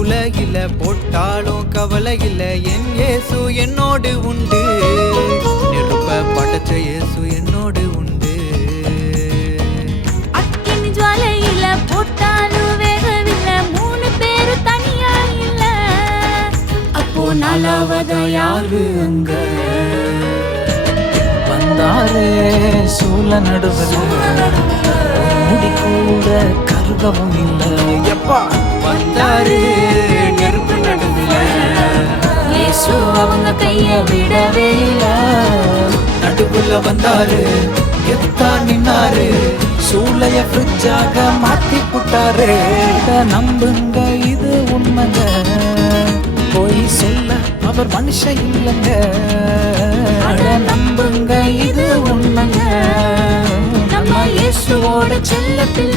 உலகில போட்டாலும் கவலை இல்ல, என் இயேசு என்னோடு உண்டு. நெருப்ப படைச்ச இயேசு என்னோடு உண்டு. அக்கினி ஜுவாலையில போட்டாலும் வேகவில்லை, 3 பேரும் தனியா இல்ல. அப்போ 4வதா யாரு அங்க வந்தாரே சூழ நடுவல, முடி கூட கருகவும் இல்லை. எப்பா வந்தாரு நெருப்பு நடுவுல, இயேசு அவங்க கைய விடவே இல்ல. நடுவுல வந்தாரு எத்தா நின்னாரு, சூளைய ஃப்ரிட்ஜாக மாத்தி புட்டாரு. நம்புங்க இது உண்மைங்க, போய் சொல்ல அவர் மனுஷன் இல்லைங்க. அட நம்புங்க இது உண்மைங்க, நம்ம இயேசுவோட செல்ல பிள்ளை.